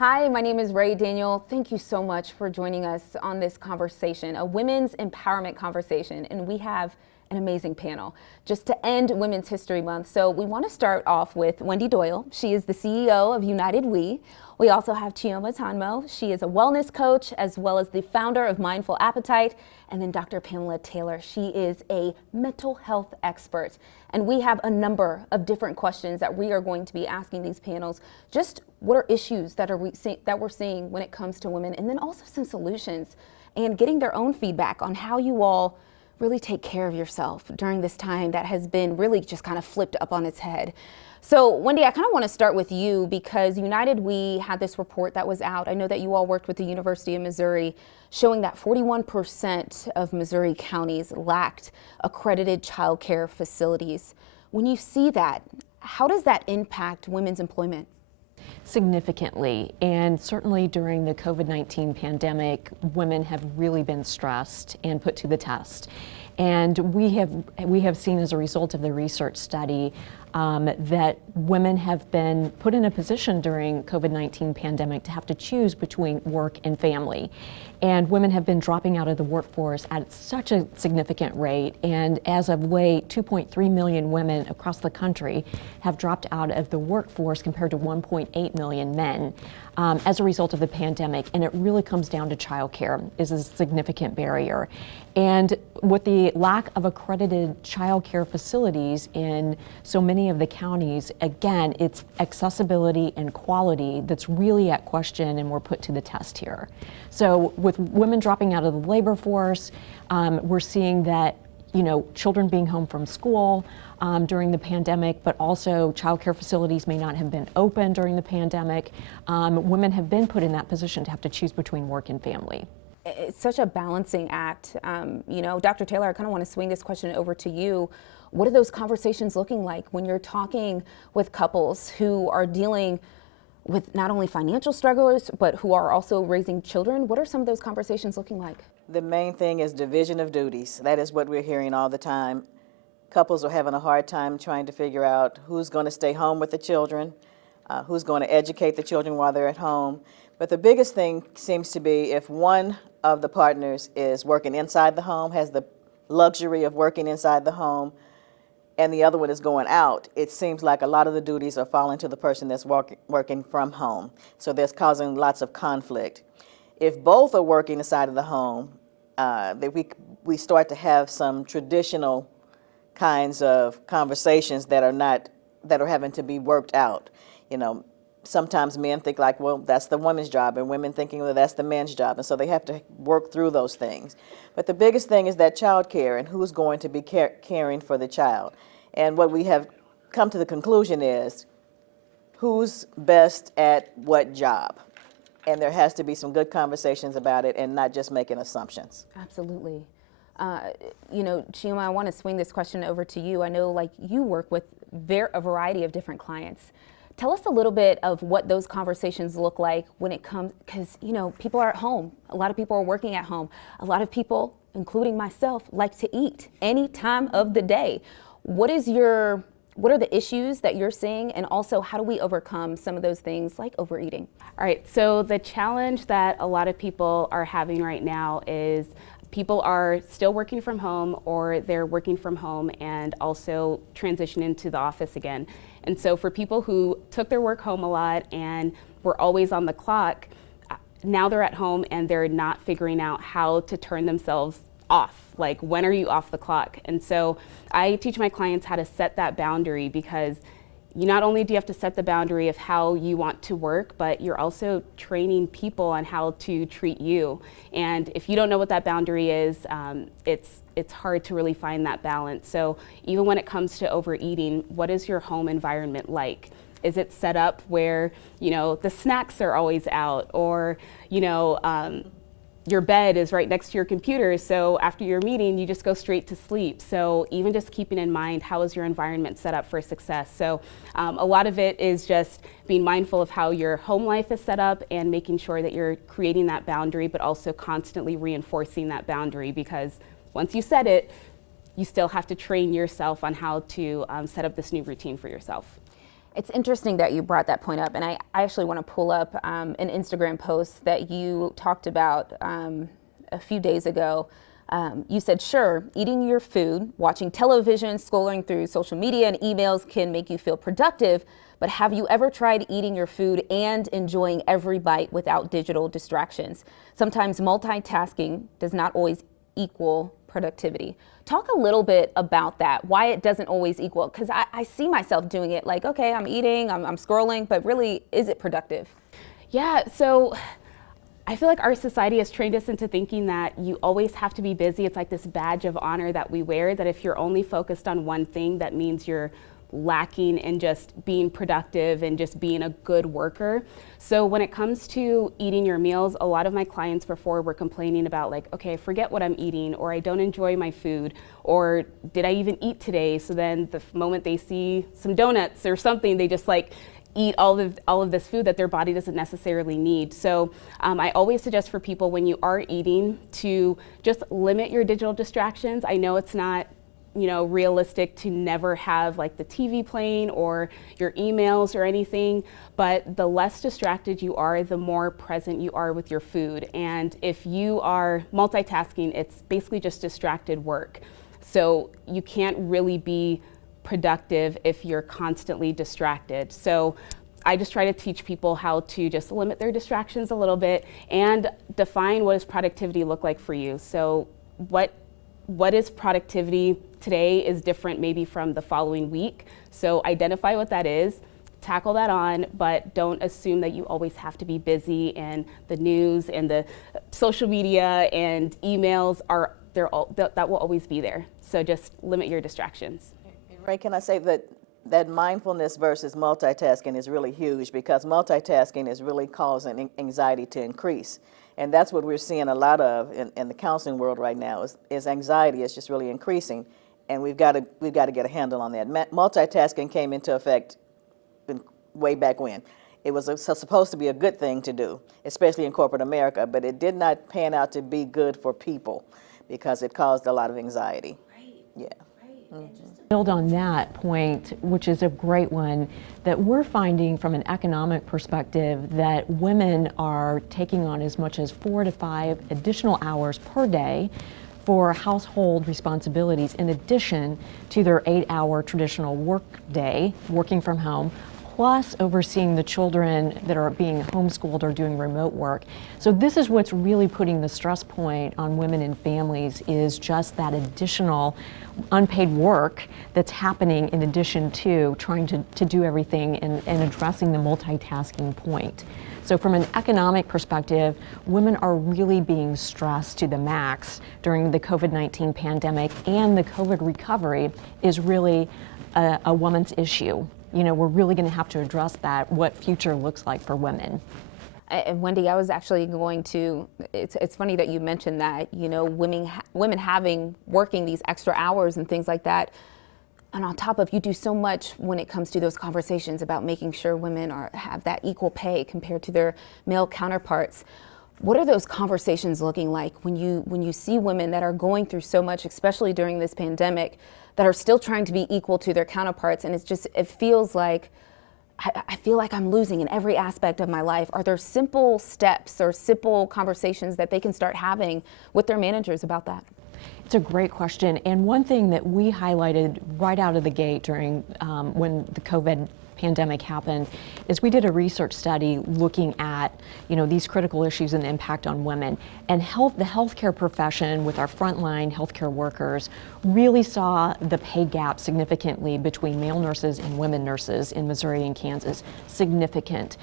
Hi, my name is Rae Daniel. Thank you so much for joining us on this conversation, a women's empowerment conversation. And we have an amazing panel just to end Women's History Month. So we want to start off with Wendy Doyle. She is the CEO of United We. We also have Chioma Tanmo. She is a wellness coach as well as the founder of Mindful Appetite. And then Dr. Pamela Taylor. She is a mental health expert. And we have a number of different questions that we are going to be asking these panels. Just what are issues that we're seeing when it comes to women, and then also some solutions and getting their own feedback on how you all really take care of yourself during this time that has been really just kind of flipped up on its head. So Wendy, I kind of want to start with you because United We had this report that was out. I know that you all worked with the University of Missouri showing that 41% of Missouri counties lacked accredited child care facilities. When you see that, how does that impact women's employment? Significantly, and certainly during the COVID-19 pandemic, women have really been stressed and put to the test. And we have seen as a result of the research study that women have been put in a position during COVID-19 pandemic to have to choose between work and family. And women have been dropping out of the workforce at such a significant rate. And as of late, 2.3 million women across the country have dropped out of the workforce compared to 1.8 million men as a result of the pandemic. And it really comes down to childcare is a significant barrier. And with the lack of accredited childcare facilities in so many of the counties, again, it's accessibility and quality that's really at question and we're put to the test here. So with women dropping out of the labor force, we're seeing that, children being home from school during the pandemic, but also childcare facilities may not have been open during the pandemic. Women have been put in that position to have to choose between work and family. It's such a balancing act. Dr. Taylor, I kind of want to swing this question over to you. What are those conversations looking like when you're talking with couples who are dealing with not only financial struggles, but who are also raising children? What are some of those conversations looking like? The main thing is division of duties. That is what we're hearing all the time. Couples are having a hard time trying to figure out who's going to stay home with the children, who's going to educate the children while they're at home. But the biggest thing seems to be if one of the partners is working inside the home, has the luxury of working inside the home, and the other one is going out, it seems like a lot of the duties are falling to the person that's working from home. So that's causing lots of conflict. If both are working inside of the home, we start to have some traditional kinds of conversations that are having to be worked out. Sometimes men think like, well, that's the woman's job, and women thinking, well, that's the man's job, and so they have to work through those things. But the biggest thing is that child care and who's going to be caring for the child. And what we have come to the conclusion is who's best at what job. And there has to be some good conversations about it and not just making assumptions. Absolutely. Chioma, I want to swing this question over to you. I know you work with a variety of different clients. Tell us a little bit of what those conversations look like when it comes, because, people are at home. A lot of people are working at home. A lot of people, including myself, like to eat any time of the day. What are the issues that you're seeing, and also how do we overcome some of those things like overeating? All right, so the challenge that a lot of people are having right now is people are still working from home, or they're working from home and also transitioning to the office again. And so for people who took their work home a lot and were always on the clock, now they're at home and they're not figuring out how to turn themselves off. Like, when are you off the clock? And so I teach my clients how to set that boundary, because you not only do you have to set the boundary of how you want to work, but you're also training people on how to treat you. And if you don't know what that boundary is, it's hard to really find that balance. So even when it comes to overeating, what is your home environment like? Is it set up where, the snacks are always out, or, your bed is right next to your computer, so after your meeting, you just go straight to sleep. So even just keeping in mind, how is your environment set up for success? So a lot of it is just being mindful of how your home life is set up and making sure that you're creating that boundary, but also constantly reinforcing that boundary, because once you set it, you still have to train yourself on how to set up this new routine for yourself. It's interesting that you brought that point up, and I actually want to pull up an Instagram post that you talked about a few days ago. You said, sure, eating your food, watching television, scrolling through social media and emails can make you feel productive, but have you ever tried eating your food and enjoying every bite without digital distractions? Sometimes multitasking does not always equal productivity. Talk a little bit about that, why it doesn't always equal, because I see myself doing it like, okay, I'm eating, I'm scrolling, but really, is it productive? Yeah, so I feel like our society has trained us into thinking that you always have to be busy. It's like this badge of honor that we wear, that if you're only focused on one thing, that means you're lacking in just being productive and just being a good worker. So when it comes to eating your meals, a lot of my clients before were complaining about like, okay, I forget what I'm eating, or I don't enjoy my food, or did I even eat today? So then the moment they see some donuts or something, they just like eat all of this food that their body doesn't necessarily need. So I always suggest for people when you are eating to just limit your digital distractions. I know it's not realistic to never have like the TV playing or your emails or anything, but the less distracted you are, the more present you are with your food. And if you are multitasking, it's basically just distracted work. So you can't really be productive if you're constantly distracted. So I just try to teach people how to just limit their distractions a little bit and define what does productivity look like for you. So what is productivity today is different maybe from the following week. So identify what that is, tackle that on, but don't assume that you always have to be busy, and the news and the social media and emails that will always be there. So just limit your distractions. Rae, can I say that mindfulness versus multitasking is really huge, because multitasking is really causing anxiety to increase. And that's what we're seeing a lot of in the counseling world right now is anxiety is just really increasing, and we've got to get a handle on that. Multitasking came into effect way back when. It was supposed to be a good thing to do, especially in corporate America, but it did not pan out to be good for people because it caused a lot of anxiety. Right. Yeah. Right. Build on that point, which is a great one, that we're finding from an economic perspective that women are taking on as much as 4 to 5 additional hours per day for household responsibilities in addition to their 8-hour traditional work day, working from home, plus overseeing the children that are being homeschooled or doing remote work. So this is what's really putting the stress point on women and families, is just that additional unpaid work that's happening in addition to trying to do everything and addressing the multitasking point. So from an economic perspective, women are really being stressed to the max during the COVID-19 pandemic, and the COVID recovery is really a woman's issue. We're really going to have to address that, what future looks like for women. And Wendy, I was actually going to, it's funny that you mentioned that, women working these extra hours and things like that. And on top of, you do so much when it comes to those conversations about making sure women have that equal pay compared to their male counterparts. What are those conversations looking like when you see women that are going through so much, especially during this pandemic, that are still trying to be equal to their counterparts, and it feels like, I feel like I'm losing in every aspect of my life. Are there simple steps or simple conversations that they can start having with their managers about that? It's a great question, and one thing that we highlighted right out of the gate during when the COVID pandemic happened is we did a research study looking at these critical issues and the impact on women, and the healthcare profession with our frontline healthcare workers really saw the pay gap significantly between male nurses and women nurses in Missouri and Kansas, significant.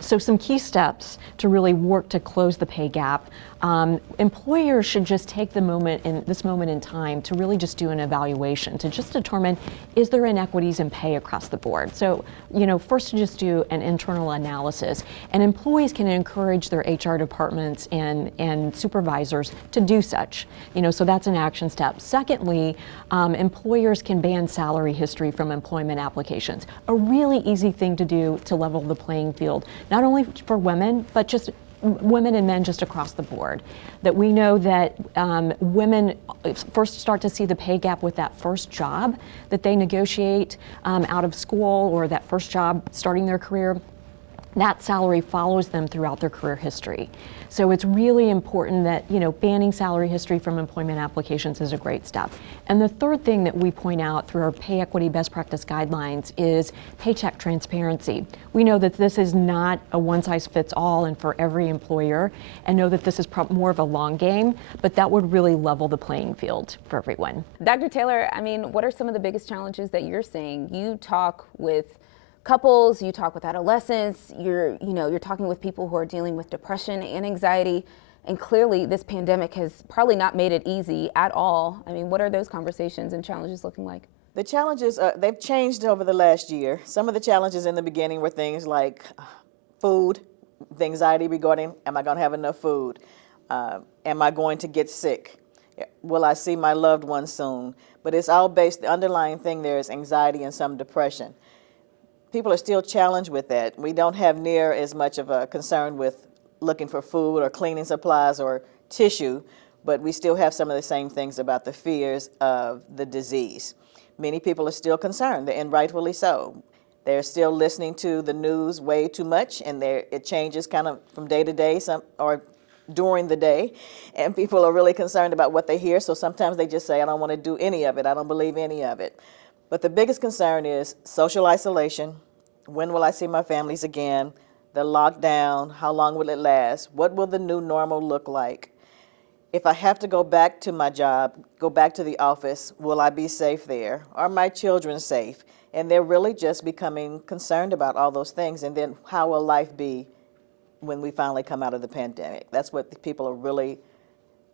So some key steps to really work to close the pay gap. Employers should just take this moment in time to really just do an evaluation to just determine, is there inequities in pay across the board? So, first to just do an internal analysis, and employees can encourage their HR departments and supervisors to do such. So that's an action step. Secondly, employers can ban salary history from employment applications. A really easy thing to do to level the playing field, not only for women, but just women and men just across the board. That we know that women first start to see the pay gap with that first job that they negotiate out of school, or that first job starting their career. That salary follows them throughout their career history. So it's really important that, banning salary history from employment applications is a great step. And the third thing that we point out through our pay equity best practice guidelines is paycheck transparency. We know that this is not a one size fits all and for every employer, and know that this is more of a long game, but that would really level the playing field for everyone. Dr. Taylor, what are some of the biggest challenges that you're seeing? You talk with couples, you talk with adolescents, you're talking with people who are dealing with depression and anxiety, and clearly this pandemic has probably not made it easy at all. What are those conversations and challenges looking like? The challenges, they've changed over the last year. Some of the challenges in the beginning were things like food, the anxiety regarding, am I going to have enough food? Am I going to get sick? Will I see my loved one soon? But it's all based, the underlying thing there is anxiety and some depression. People are still challenged with that. We don't have near as much of a concern with looking for food or cleaning supplies or tissue, but we still have some of the same things about the fears of the disease. Many people are still concerned, and rightfully so. They're still listening to the news way too much, and it changes kind of from day to day, or during the day, and people are really concerned about what they hear, so sometimes they just say, I don't want to do any of it, I don't believe any of it. But the biggest concern is social isolation. When will I see my families again? The lockdown, how long will it last? What will the new normal look like? If I have to go back to my job, go back to the office, will I be safe there? Are my children safe? And they're really just becoming concerned about all those things. And then how will life be when we finally come out of the pandemic? That's what the people are really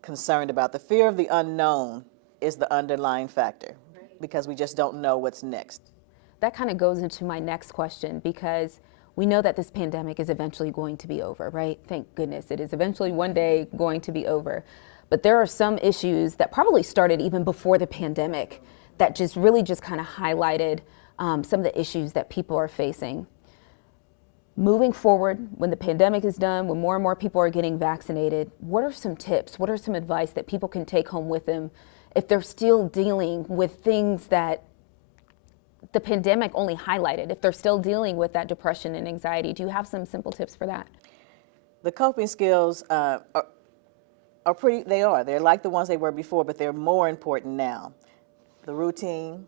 concerned about. The fear of the unknown is the underlying factor, because we just don't know what's next. That kind of goes into my next question, because we know that this pandemic is eventually going to be over, right? Thank goodness it is eventually one day going to be over. But there are some issues that probably started even before the pandemic that just kind of highlighted some of the issues that people are facing. Moving forward, when the pandemic is done, when more and more people are getting vaccinated, what are some tips? What are some advice that people can take home with them if they're still dealing with things that the pandemic only highlighted, if they're still dealing with that depression and anxiety? Do you have some simple tips for that? The coping skills are pretty, they're like the ones they were before, but they're more important now. The routine,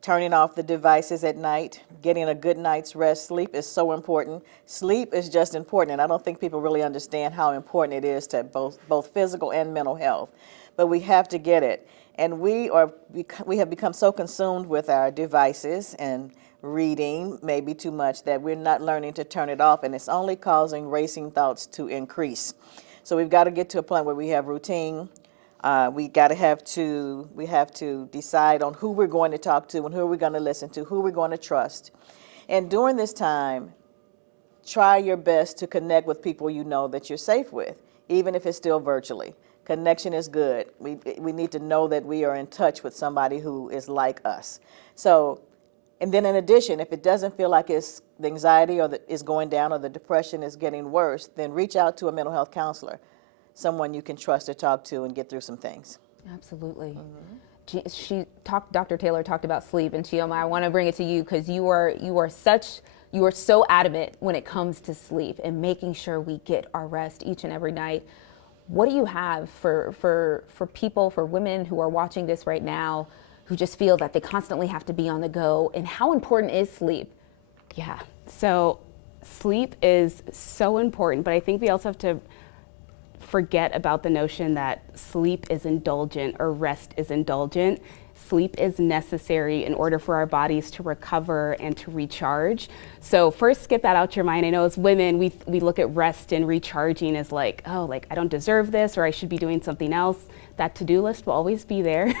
turning off the devices at night, getting a good night's rest. Sleep is so important. Sleep is just important, and I don't think people really understand how important it is to both physical and mental health. But we have to get it. And we have become so consumed with our devices and reading, maybe too much, that we're not learning to turn it off, and it's only causing racing thoughts to increase. So we've got to get to a point where we have routine. We have to decide on who we're going to talk to and who we're going to listen to, who we're going to trust. And during this time, try your best to connect with people you know that you're safe with, even if it's still virtually. Connection is good. We need to know that we are in touch with somebody who is like us. So, and then in addition, if it doesn't feel like it's the anxiety is going down or the depression is getting worse, then reach out to a mental health counselor, someone you can trust to talk to and get through some things. Absolutely. Dr. Taylor talked about sleep, and Chioma, I want to bring it to you, because you are so adamant when it comes to sleep and making sure we get our rest each and every night. What do you have for people, for women who are watching this right now, who just feel that they constantly have to be on the go, and how important is sleep? Yeah, so sleep is so important, but I think we also have to forget about the notion that sleep is indulgent or rest is indulgent. Sleep is necessary in order for our bodies to recover and to recharge. So first, get that out your mind. I know as women, we look at rest and recharging as like, oh, like I don't deserve this, or I should be doing something else. That to-do list will always be there.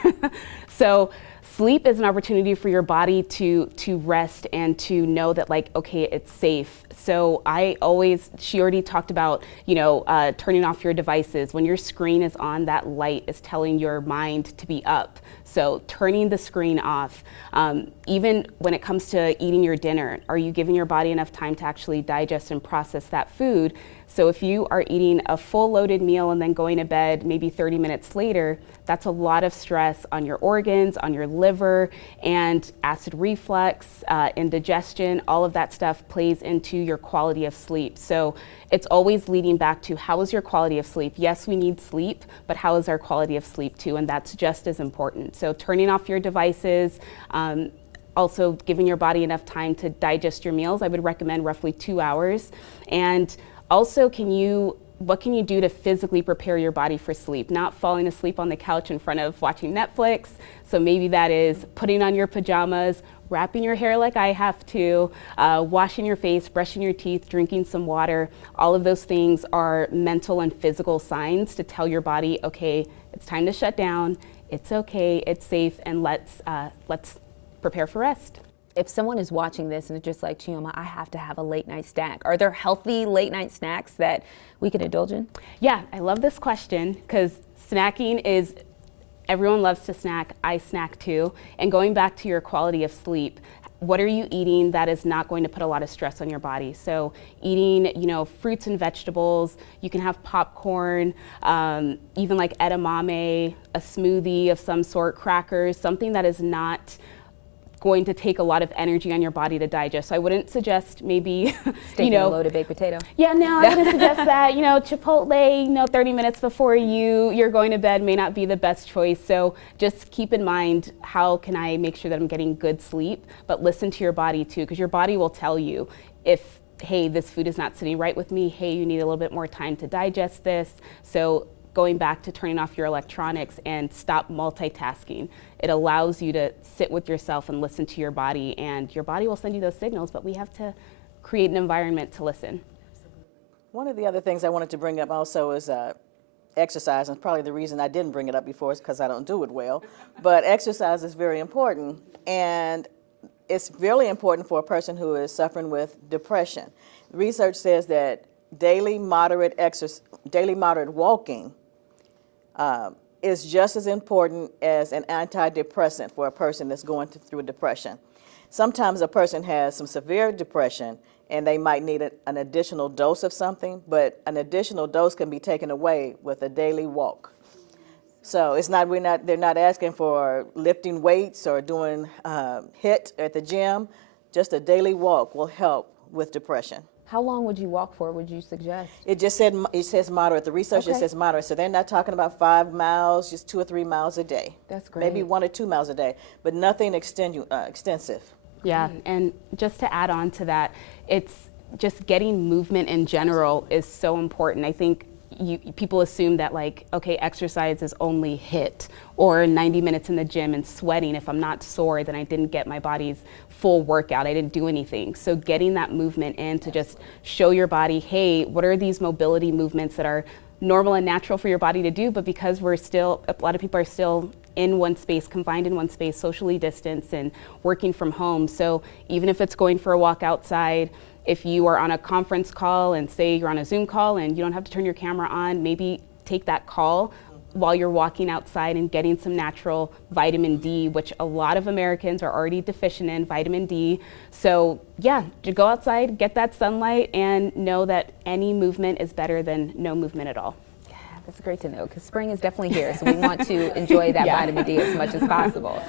So sleep is an opportunity for your body to rest and to know that, like, okay, it's safe. So she already talked about, turning off your devices. When your screen is on, that light is telling your mind to be up. So turning the screen off. Even when it comes to eating your dinner, are you giving your body enough time to actually digest and process that food? So if you are eating a full loaded meal and then going to bed maybe 30 minutes later, that's a lot of stress on your organs, on your liver, and acid reflux, indigestion. All of that stuff plays into your quality of sleep. So it's always leading back to, how is your quality of sleep? Yes, we need sleep, but how is our quality of sleep too? And that's just as important. So turning off your devices, also giving your body enough time to digest your meals. I would recommend roughly 2 hours. And also, what can you do to physically prepare your body for sleep? Not falling asleep on the couch in front of watching Netflix. So maybe that is putting on your pajamas, wrapping your hair like I have to, washing your face, brushing your teeth, drinking some water. All of those things are mental and physical signs to tell your body, okay, it's time to shut down. It's okay, it's safe, and let's prepare for rest. If someone is watching this and they're just like, Chioma, I have to have a late night snack, are there healthy late night snacks that we can indulge in? Yeah, I love this question, because snacking is, everyone loves to snack. I snack too. And going back to your quality of sleep, what are you eating that is not going to put a lot of stress on your body? So eating, fruits and vegetables. You can have popcorn, even like edamame, a smoothie of some sort, crackers, something that is not going to take a lot of energy on your body to digest. So I wouldn't suggest maybe, Steak and a loaded baked potato. Yeah, no, I wouldn't suggest that. Chipotle, 30 minutes before you're going to bed may not be the best choice. So just keep in mind, how can I make sure that I'm getting good sleep? But listen to your body too, because your body will tell you if, hey, this food is not sitting right with me. Hey, you need a little bit more time to digest this. So going back to turning off your electronics and stop multitasking. It allows you to sit with yourself and listen to your body, and your body will send you those signals, but we have to create an environment to listen. One of the other things I wanted to bring up also is exercise, and probably the reason I didn't bring it up before is because I don't do it well, but exercise is very important, and it's really important for a person who is suffering with depression. Research says that daily moderate walking is just as important as an antidepressant for a person that's going through depression. Sometimes a person has some severe depression and they might need an additional dose of something, but an additional dose can be taken away with a daily walk. So they're not asking for lifting weights or doing HIIT at the gym. Just a daily walk will help with depression. How long would you walk for, would you suggest? It says moderate. The research just says moderate. So they're not talking about 5 miles, just 2 or 3 miles a day. That's great. Maybe 1 or 2 miles a day, but nothing extensive. Yeah, and just to add on to that, it's just getting movement in general is so important. I think people assume that exercise is only HIIT or 90 minutes in the gym and sweating. If I'm not sore, then I didn't get my body's full workout. I didn't do anything. So getting that movement in to just show your body, hey, what are these mobility movements that are normal and natural for your body to do, but because a lot of people are still in one space, confined in one space, socially distanced and working from home. So even if it's going for a walk outside, if you are on a conference call and say you're on a Zoom call and you don't have to turn your camera on, maybe take that call while you're walking outside and getting some natural vitamin D, which a lot of Americans are already deficient in, vitamin D. So yeah, to go outside, get that sunlight, and know that any movement is better than no movement at all. Yeah, that's great to know, because spring is definitely here, so we want to enjoy that vitamin D as much as possible.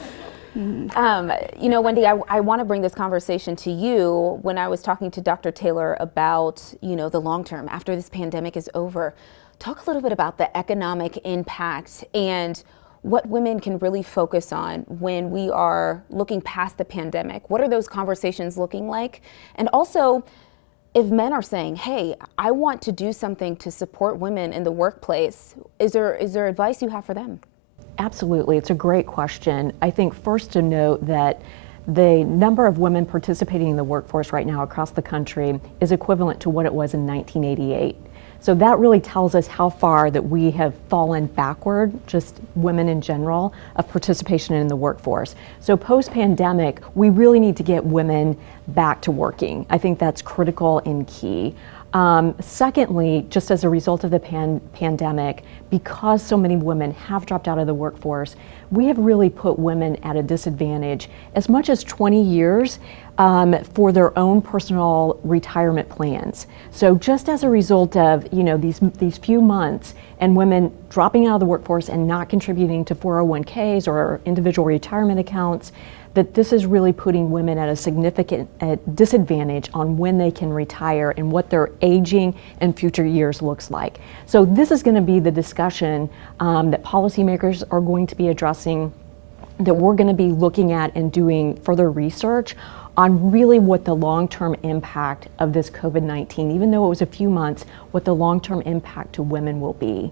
Mm-hmm. Wendy, I want to bring this conversation to you. When I was talking to Dr. Taylor about, the long term after this pandemic is over, talk a little bit about the economic impact and what women can really focus on when we are looking past the pandemic. What are those conversations looking like? And also, if men are saying, hey, I want to do something to support women in the workplace, is there advice you have for them? Absolutely, it's a great question. I think first to note that the number of women participating in the workforce right now across the country is equivalent to what it was in 1988. So that really tells us how far that we have fallen backward, just women in general, of participation in the workforce. So post-pandemic, we really need to get women back to working. I think that's critical and key. Secondly, just as a result of the pandemic, because so many women have dropped out of the workforce, we have really put women at a disadvantage as much as 20 years for their own personal retirement plans. So just as a result of these few months and women dropping out of the workforce and not contributing to 401ks or individual retirement accounts, that this is really putting women at a significant disadvantage on when they can retire and what their aging and future years looks like. So this is going to be the discussion that policymakers are going to be addressing, that we're going to be looking at and doing further research on really what the long-term impact of this COVID-19, even though it was a few months, what the long-term impact to women will be.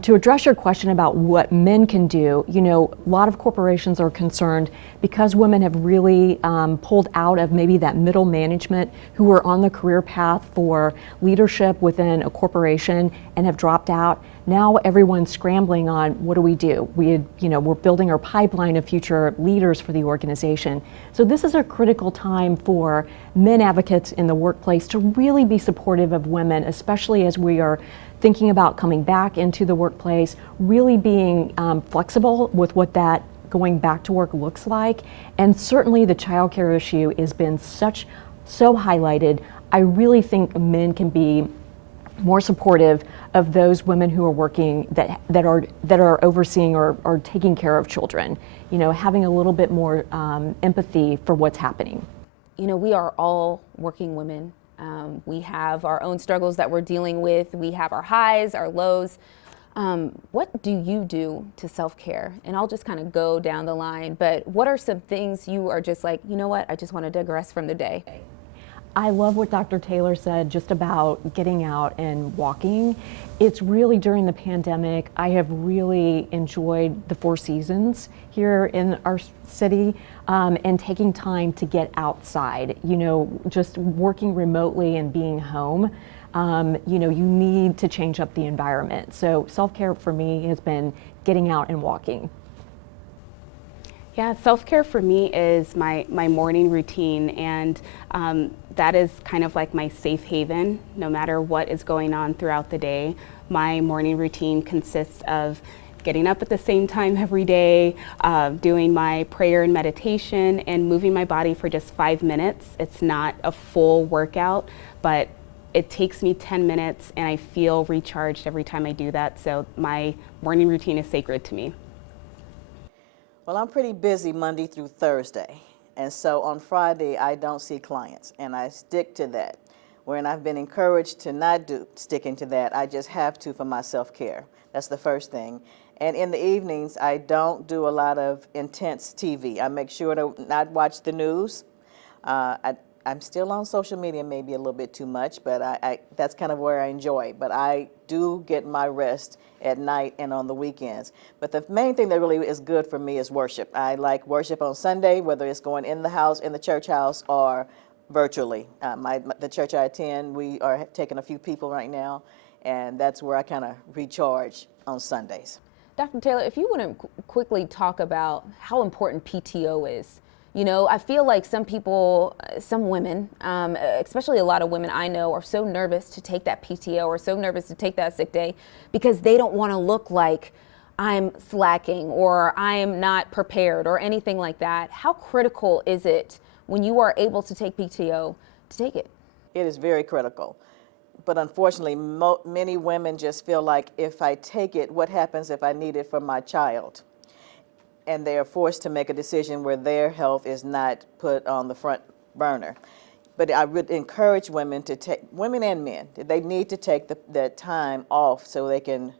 To address your question about what men can do, a lot of corporations are concerned because women have really pulled out of maybe that middle management who were on the career path for leadership within a corporation and have dropped out. Now everyone's scrambling on what do we do? We're building our pipeline of future leaders for the organization. So this is a critical time for men advocates in the workplace to really be supportive of women, especially as we are thinking about coming back into the workplace, really being flexible with what that going back to work looks like. And certainly the childcare issue has been so highlighted. I really think men can be more supportive of those women who are working that are overseeing or taking care of children, having a little bit more empathy for what's happening. We are all working women. We have our own struggles that we're dealing with. We have our highs, our lows. What do you do to self-care? And I'll just kind of go down the line, but what are some things you are just like, I just want to digress from the day? I love what Dr. Taylor said just about getting out and walking. It's really during the pandemic, I have really enjoyed the Four Seasons here in our city and taking time to get outside, just working remotely and being home. You need to change up the environment. So self-care for me has been getting out and walking. Yeah, self-care for me is my morning routine, and that is kind of like my safe haven. No matter what is going on throughout the day, my morning routine consists of getting up at the same time every day, doing my prayer and meditation, and moving my body for just 5 minutes. It's not a full workout, but it takes me 10 minutes, and I feel recharged every time I do that. So my morning routine is sacred to me. Well, I'm pretty busy Monday through Thursday, and so on Friday I don't see clients, and I stick to that. When I've been encouraged to not sticking to that, I just have to for my self-care. That's the first thing. And in the evenings, I don't do a lot of intense TV. I make sure to not watch the news. I'm still on social media, maybe a little bit too much, but that's kind of where I enjoy. But I do get my rest at night and on the weekends. But the main thing that really is good for me is worship. I like worship on Sunday, whether it's going in the house, in the church house, or virtually. The church I attend, we are taking a few people right now, and that's where I kind of recharge on Sundays. Dr. Taylor, if you want to quickly talk about how important PTO is. I feel like some women, especially a lot of women I know, are so nervous to take that PTO or so nervous to take that sick day because they don't want to look like I'm slacking or I'm not prepared or anything like that. How critical is it when you are able to take PTO to take it? It is very critical. But unfortunately, many women just feel like if I take it, what happens if I need it for my child? And they are forced to make a decision where their health is not put on the front burner. But I would encourage women women and men, they need to take the time off so they can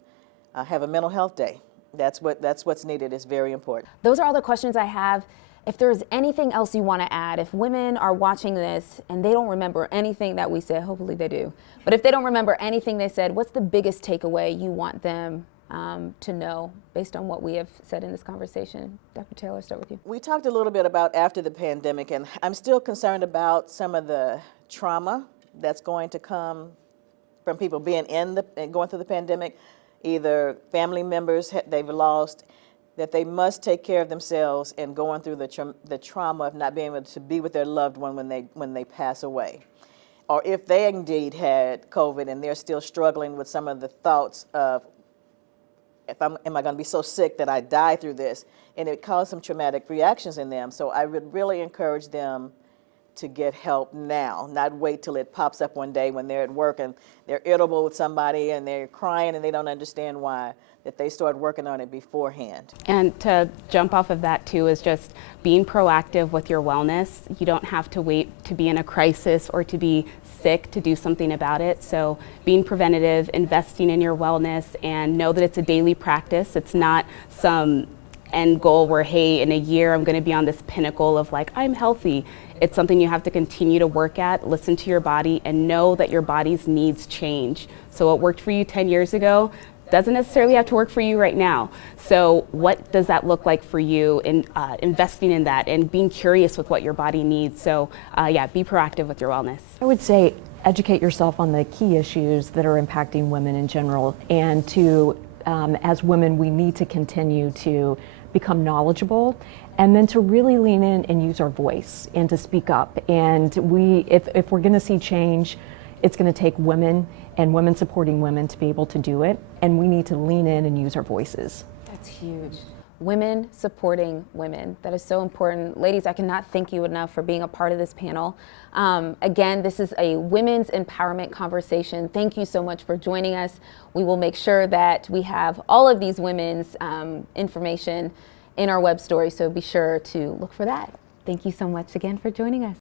have a mental health day. That's what's needed. It's very important. Those are all the questions I have. If there's anything else you want to add, if women are watching this and they don't remember anything that we said, hopefully they do, but if they don't remember anything they said, what's the biggest takeaway you want them to know based on what we have said in this conversation? Dr. Taylor, start with you. We talked a little bit about after the pandemic, and I'm still concerned about some of the trauma that's going to come from people being going through the pandemic, either family members they've lost, that they must take care of themselves and going through the trauma of not being able to be with their loved one when they pass away. Or if they indeed had COVID and they're still struggling with some of the thoughts of, am I going to be so sick that I die through this? And it caused some traumatic reactions in them. So I would really encourage them to get help now, not wait till it pops up one day when they're at work and they're irritable with somebody and they're crying and they don't understand why, that they start working on it beforehand. And to jump off of that too is just being proactive with your wellness. You don't have to wait to be in a crisis or to be sick to do something about it. So being preventative, investing in your wellness, and know that it's a daily practice. It's not some end goal where, hey, in a year I'm going to be on this pinnacle of like, I'm healthy. It's something you have to continue to work at, listen to your body, and know that your body's needs change. So what worked for you 10 years ago doesn't necessarily have to work for you right now. So what does that look like for you in investing in that and being curious with what your body needs? So yeah, be proactive with your wellness. I would say educate yourself on the key issues that are impacting women in general, and to, as women, we need to continue to become knowledgeable, and then to really lean in and use our voice and to speak up. And if we're going to see change, it's going to take women and women supporting women to be able to do it, and we need to lean in and use our voices. That's huge. Women supporting women. That is so important. Ladies, I cannot thank you enough for being a part of this panel. Again, this is a women's empowerment conversation. Thank you so much for joining us. We will make sure that we have all of these women's information in our web story, so be sure to look for that. Thank you so much again for joining us.